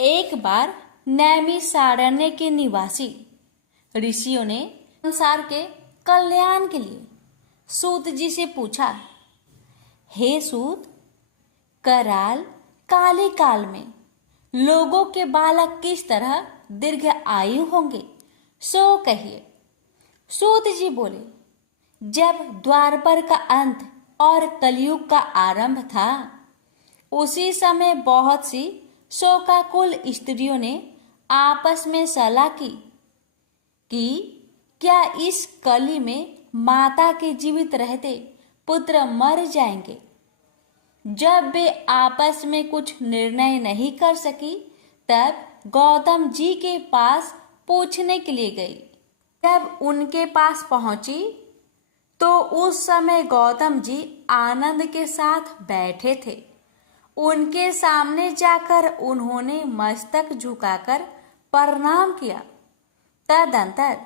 एक बार नैमिषारण्य के निवासी ऋषियों ने संसार के कल्याण के लिए सूत जी से पूछा, हे सूत, कराल काली काल में लोगों के बालक किस तरह दीर्घ आयु होंगे, सो कहिए। सूत जी बोले, जब द्वापर का अंत और कलयुग का आरंभ था, उसी समय बहुत सी शोकाकुल स्त्रियों ने आपस में सलाह की कि क्या इस कली में माता के जीवित रहते पुत्र मर जाएंगे। जब वे आपस में कुछ निर्णय नहीं कर सकी, तब गौतम जी के पास पूछने के लिए गई। जब उनके पास पहुंची तो उस समय गौतम जी आनंद के साथ बैठे थे। उनके सामने जाकर उन्होंने मस्तक झुकाकर प्रणाम किया। तदंतर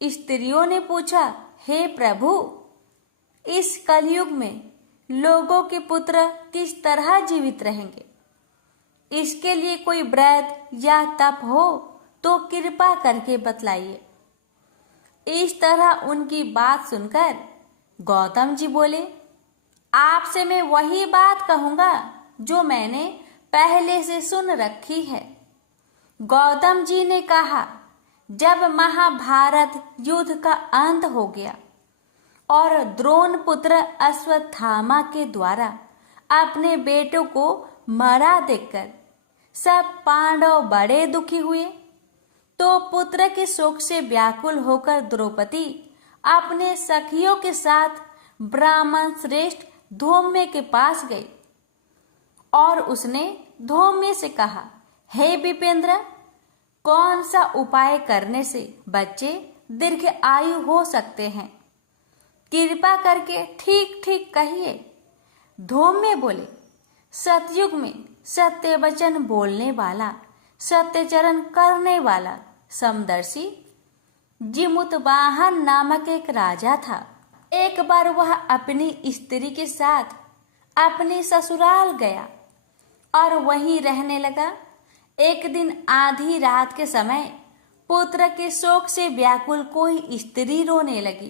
स्त्रियों ने पूछा, हे प्रभु, इस कलयुग में लोगों के पुत्र किस तरह जीवित रहेंगे? इसके लिए कोई व्रत या तप हो तो कृपा करके बतलाइए। इस तरह उनकी बात सुनकर गौतम जी बोले, आपसे मैं वही बात कहूंगा जो मैंने पहले से सुन रखी है। गौतम जी ने कहा, जब महाभारत युद्ध का अंत हो गया और द्रोण पुत्र अश्वत्थामा के द्वारा अपने बेटों को मरा देखकर सब पांडव बड़े दुखी हुए, तो पुत्र के शोक से व्याकुल होकर द्रौपदी अपने सखियों के साथ ब्राह्मण श्रेष्ठ धौम्य के पास गई और उसने धौम्य से कहा, हे विपेंद्र, कौन सा उपाय करने से बच्चे दीर्घ आयु हो सकते हैं? कृपा करके ठीक ठीक कहिए। धौम्य बोले, सतयुग में सत्य वचन बोलने वाला, सत्यचरण करने वाला समदर्शी जिमुतवाहन नामक एक राजा था। एक बार वह अपनी स्त्री के साथ अपने ससुराल गया और वहीं रहने लगा। एक दिन आधी रात के समय पुत्र के शोक से व्याकुल कोई स्त्री रोने लगी,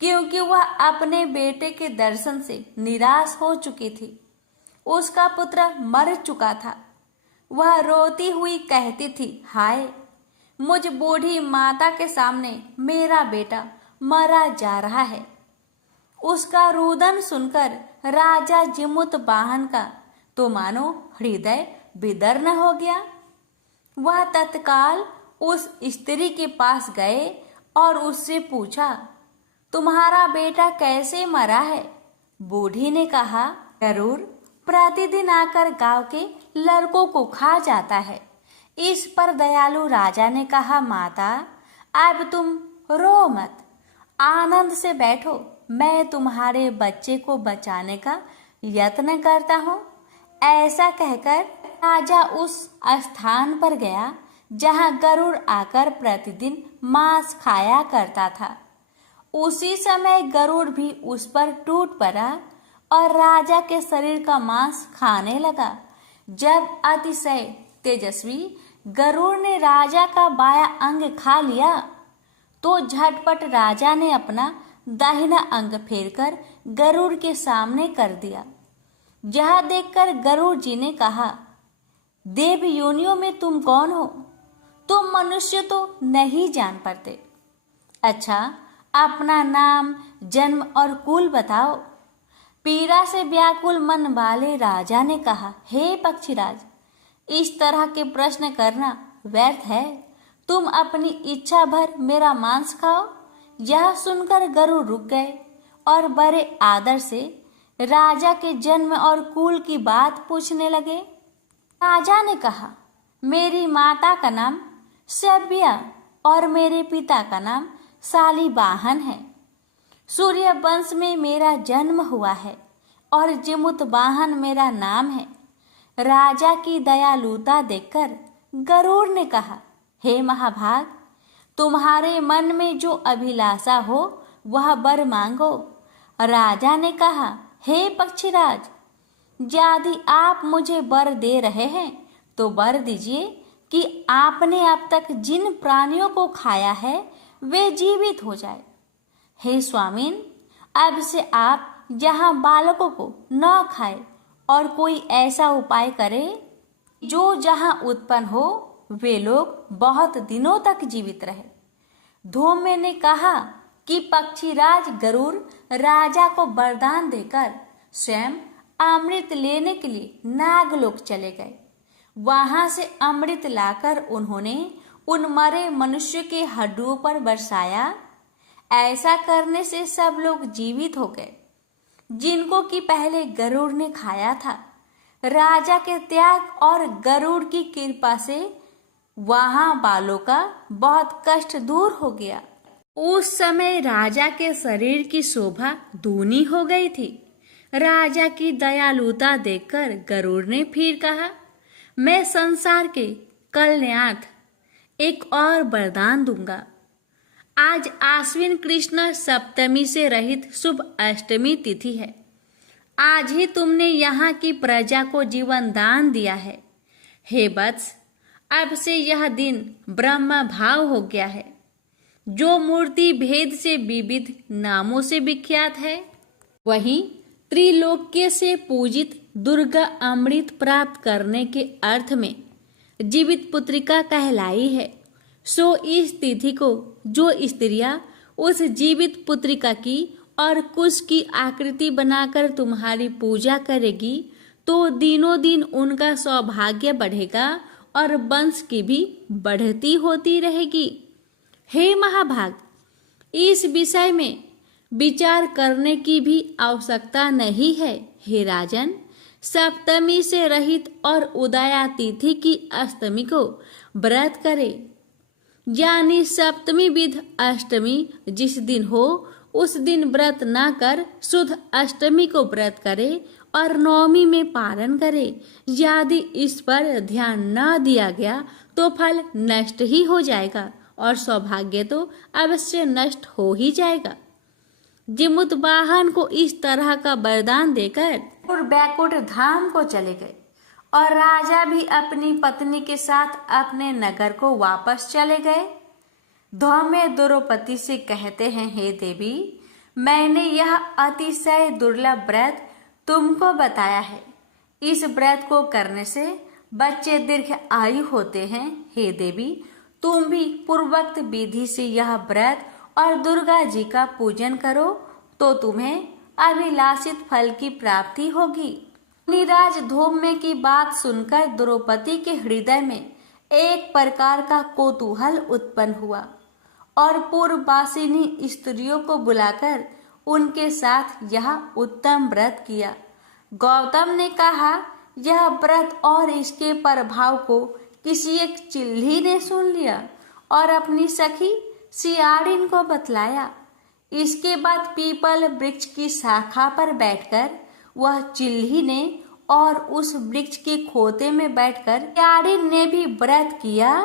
क्योंकि वह अपने बेटे के दर्शन से निराश हो चुकी थी। उसका पुत्र मर चुका था। वह रोती हुई कहती थी, हाय, मुझ बूढ़ी माता के सामने मेरा बेटा मरा जा रहा है। उसका रुदन सुनकर राजा जिमुतवाहन का तो मानो हृदय विदर्न हो गया। वह तत्काल उस स्त्री के पास गए और उससे पूछा, तुम्हारा बेटा कैसे मरा है? बूढ़ी ने कहा, गरुड़ प्रतिदिन आकर गांव के लड़कों को खा जाता है। इस पर दयालु राजा ने कहा, माता, अब तुम रो मत, आनंद से बैठो, मैं तुम्हारे बच्चे को बचाने का यत्न करता हूँ। ऐसा कहकर राजा उस स्थान पर गया जहाँ गरुड़ आकर प्रतिदिन मांस खाया करता था। उसी समय गरुड़ भी उस पर टूट पड़ा और राजा के शरीर का मांस खाने लगा। जब अतिशय तेजस्वी गरुड़ ने राजा का बायां अंग खा लिया, तो झटपट राजा ने अपना दाहिना अंग फेरकर गरुड़ के सामने कर दिया। यह देखकर गरुड़ जी ने कहा, देव योनियों में तुम कौन हो? तुम मनुष्य तो नहीं जान पाते। अच्छा, अपना नाम, जन्म और कुल बताओ। पीड़ा से व्याकुल मन वाले राजा ने कहा, हे पक्षीराज, इस तरह के प्रश्न करना व्यर्थ है। तुम अपनी इच्छा भर मेरा मांस खाओ। यह सुनकर गरुड़ रुक गए और बड़े आदर से राजा के जन्म और कुल की बात पूछने लगे। राजा ने कहा, मेरी माता का नाम सभ्या और मेरे पिता का नाम शालिवाहन है। सूर्य वंश में मेरा जन्म हुआ है और जिमुतवाहन मेरा नाम है। राजा की दयालुता देखकर गरुड़ ने कहा, हे महाभाग, तुम्हारे मन में जो अभिलाषा हो वह वर मांगो। राजा ने कहा, हे पक्षीराज, यदि आप मुझे वर दे रहे हैं तो वर दीजिए कि आपने अब तक जिन प्राणियों को खाया है वे जीवित हो जाए। हे स्वामीन, अब से आप यहाँ बालकों को न खाए और कोई ऐसा उपाय करे जो जहाँ उत्पन्न हो वे लोग बहुत दिनों तक जीवित रहे। धौम्य ने कहा कि पक्षीराज गरुड़ राजा को वरदान देकर स्वयं अमृत लेने के लिए नागलोक चले गए। वहां से अमृत लाकर उन्होंने उन मरे मनुष्य के हड्डियों पर बरसाया। ऐसा करने से सब लोग जीवित हो गए जिनको कि पहले गरुड़ ने खाया था। राजा के त्याग और गरुड़ की कृपा से वहां बालों का बहुत कष्ट दूर हो गया। उस समय राजा के शरीर की शोभा दूनी हो गई थी। राजा की दयालुता देखकर गरुड़ ने फिर कहा, मैं संसार के कल्याणार्थ एक और वरदान दूंगा। आज आश्विन कृष्ण सप्तमी से रहित शुभ अष्टमी तिथि है। आज ही तुमने यहाँ की प्रजा को जीवन दान दिया है। हे वत्स, अब से यह दिन ब्रह्म भाव हो गया है, जो मूर्ति भेद से विविध नामों से विख्यात है। वहीं त्रिलोक्य से पूजित दुर्गा अमृत प्राप्त करने के अर्थ में जीवित पुत्रिका कहलाई है। सो इस तिथि को जो स्त्रियां उस जीवित पुत्रिका की और कुश की आकृति बनाकर तुम्हारी पूजा करेगी तो दिनों दिन उनका सौभाग्य बढ़ेगा और वंश की भी बढ़ती होती रहेगी। हे महाभाग, इस विषय में विचार करने की भी आवश्यकता नहीं है। हे राजन, सप्तमी से रहित और उदया तिथि की अष्टमी को व्रत करे, यानी सप्तमी विध अष्टमी जिस दिन हो उस दिन व्रत न कर शुद्ध अष्टमी को व्रत करे और नवमी में पालन करे। यदि इस पर ध्यान न दिया गया तो फल नष्ट ही हो जाएगा और सौभाग्य तो अवश्य नष्ट हो ही जाएगा। जिमुतवाहन को इस तरह का वरदान देकर और बैकुंठ धाम को चले गए और राजा भी अपनी पत्नी के साथ अपने नगर को वापस चले गए। धौम्य द्रौपदी से कहते हैं, हे देवी, मैंने यह अतिशय दुर्लभ व्रत तुमको बताया है। इस व्रत को करने से बच्चे दीर्घ आयु होते हैं। हे देवी, तुम भी पूर्वोक्त विधि से यह व्रत और दुर्गा जी का पूजन करो तो तुम्हें अभिलाषित फल की प्राप्ति होगी। निराज धौम्य की बात सुनकर द्रौपदी के हृदय में एक प्रकार का कौतूहल उत्पन्न हुआ और पूर्ववासिनी स्त्रियों को बुलाकर उनके साथ यह उत्तम व्रत किया। गौतम ने कहा, यह व्रत और इसके प्रभाव को किसी एक चिल्ली ने सुन लिया और अपनी सखी सियाड़िन को बतलाया। इसके बाद पीपल वृक्ष की शाखा पर बैठकर वह चिल्ली ने और उस वृक्ष के खोते में बैठकर सियाड़िन ने भी व्रत किया।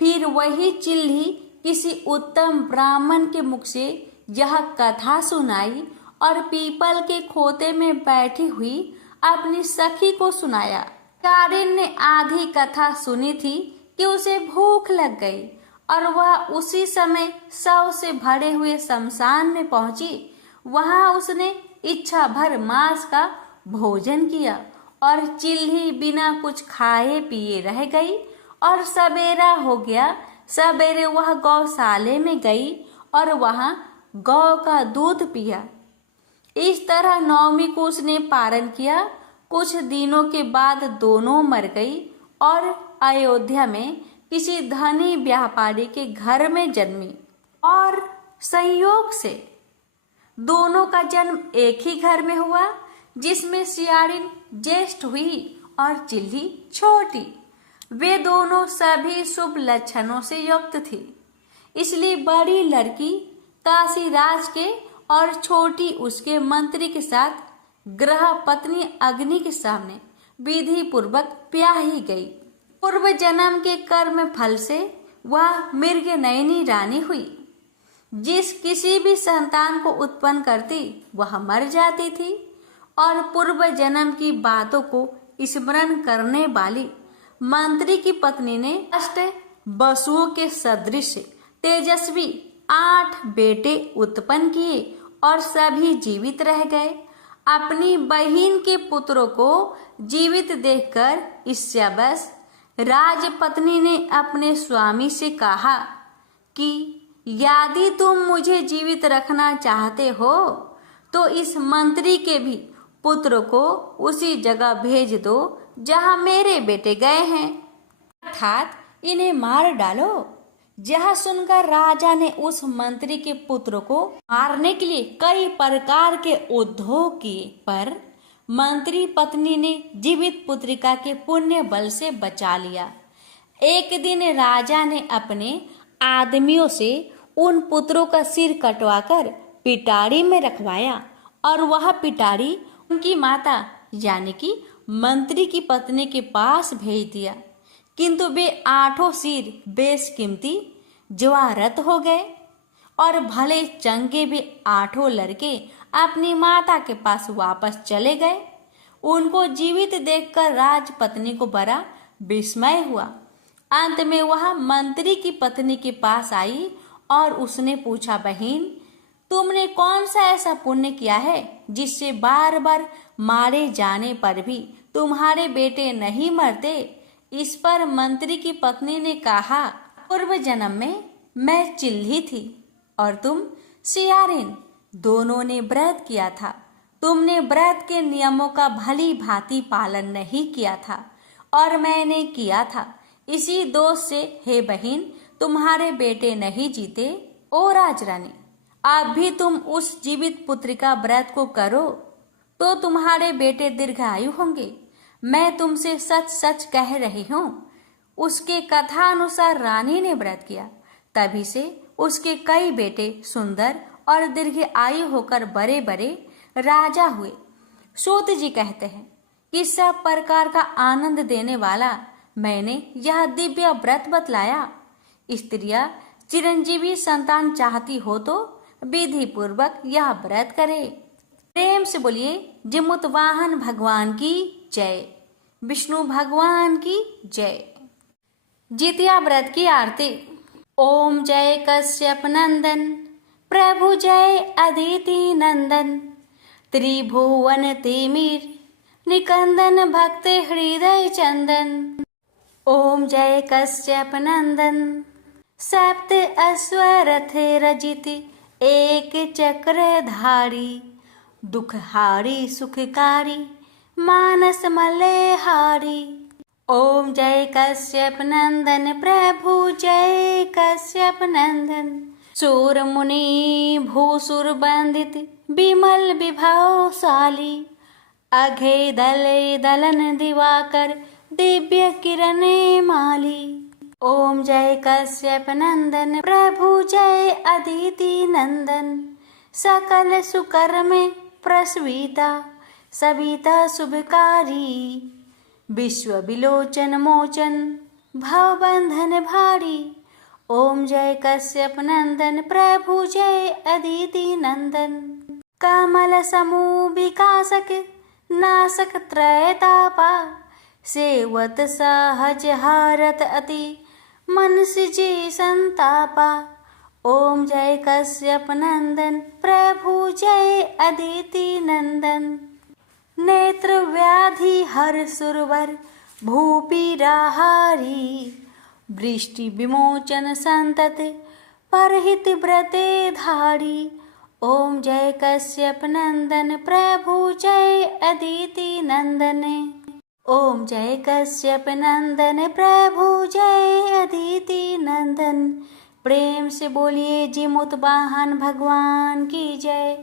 फिर वही चिल्ली किसी उत्तम ब्राह्मण के मुख से यह कथा सुनाई और पीपल के खोते में बैठी हुई अपनी सखी को सुनाया। सियाड़िन ने आधी कथा सुनी थी कि उसे भूख लग गई और वह उसी समय शव से भरे हुए शमशान में पहुंची। वहां उसने इच्छा भर मांस का भोजन किया और चिल्ली बिना कुछ खाए पिए रह गई और सवेरा हो गया। सवेरे वह गौशाले में गई और वहां गौ का दूध पिया। इस तरह नवमी को उसने पारण किया। कुछ दिनों के बाद दोनों मर गई और अयोध्या में किसी धनी व्यापारी के घर में जन्मी और संयोग से दोनों का जन्म एक ही घर में हुआ, जिसमें सियाड़िन ज्येष्ठ हुई और चिल्ली छोटी। वे दोनों सभी शुभ लक्षणों से युक्त थी, इसलिए बड़ी लड़की काशीराज के और छोटी उसके मंत्री के साथ ग्रह पत्नी अग्नि के सामने विधि पूर्वक ब्याही गई। पूर्व जन्म के कर्म फल से वह मृग नयनी रानी हुई। जिस किसी भी संतान को उत्पन्न करती वह मर जाती थी और पूर्व जन्म की बातों को स्मरण करने वाली मंत्री की पत्नी ने अष्ट वसुओं के सदृश तेजस्वी 8 बेटे उत्पन्न किए और सभी जीवित रह गए। अपनी बहन के पुत्रों को जीवित देखकर ईर्ष्यावश राजपत्नी ने अपने स्वामी से कहा कि यदि तुम मुझे जीवित रखना चाहते हो तो इस मंत्री के भी पुत्र को उसी जगह भेज दो जहां मेरे बेटे गए हैं, अर्थात इन्हें मार डालो। यह सुनकर राजा ने उस मंत्री के पुत्र को मारने के लिए कई प्रकार के उद्योग किए, पर मंत्री पत्नी ने जीवित पुत्रिका के पुण्य बल से बचा लिया। एक दिन राजा ने अपने आदमियों से उन पुत्रों का सिर कटवाकर पिटारी में रखवाया और वह पिटारी उनकी माता यानी कि मंत्री की पत्नी के पास भेज दिया, किंतु वे 8 सिर बेशकीमती ज्वारत हो गए और भले चंगे वे 8 लड़के अपनी माता के पास वापस चले गए। उनको जीवित देखकर राजपत्नी को बड़ा विस्मय हुआ। अंत में वह मंत्री की पत्नी के पास आई और उसने पूछा, बहन, तुमने कौन सा ऐसा पुण्य किया है जिससे बार बार मारे जाने पर भी तुम्हारे बेटे नहीं मरते? इस पर मंत्री की पत्नी ने कहा, पूर्व जन्म में मैं चिल्ली थी और तुम सियारिन, दोनों ने व्रत किया था। तुमने व्रत के नियमों का भली भांति पालन नहीं किया था और मैंने किया था। इसी दोष से हे बहन, तुम्हारे बेटे नहीं जीते। ओ राजरानी, अब भी तुम उस जीवित पुत्रिका व्रत को करो तो तुम्हारे बेटे दीर्घायु होंगे। मैं तुमसे सच सच कह रही हूँ। उसके कथा अनुसार रानी ने व्रत किया, तभी से उसके कई बेटे सुंदर और दीर्घायु होकर बड़े बड़े राजा हुए। सूत जी कहते हैं कि सब प्रकार का आनंद देने वाला मैंने यह दिव्य व्रत बतलाया। स्त्रियां चिरंजीवी संतान चाहती हो तो विधि पूर्वक यह व्रत करे। प्रेम से बोलिए जिमुतवाहन भगवान की जय, विष्णु भगवान की जय। जितिया व्रत की आरती। ओम जय कश्यप नंदन, प्रभु जय अदिति नंदन, त्रिभुवन तिमिर निकंदन भक्त हृदय चंदन। ओम जय कश्यप नंदन, सप्त अश्वरथ रजित एक चक्रधारी, दुखहारी सुखकारी मानस मलेहारी। ओम जय कश्यप नंदन, प्रभु जय कश्यप नंदन, सूर मुनि भूसुर बंदित विमल विभवशाली, अघे दले दलन दिवाकर दिव्य किरणे माली। ओम जय कश्यप नंदन, प्रभु जय अदिति नंदन, सकल सुकर में प्रसविता सविता शुभकारी, विश्व विलोचन मोचन भव बंधन भारी। ओम जय कश्यप नंदन, प्रभु जय अदिति नंदन, कमल समूह विकासक नासक त्रयतापा, सेवत सहज हारत अति मनसि जी संतापा। ओम जय कश्यप नंदन, प्रभु जय अदिति नंदन, नेत्र व्याधि हर सुरवर भूपीराहारी, वृष्टि विमोचन संतत परहित व्रते धारी। ओम जय कश्यप नंदन, प्रभु जय अदिति नंदन। ओम जय कश्यप नंदन, प्रभु जय अदिति नंदन। प्रेम से बोलिए जिमुतवाहन भगवान की जय।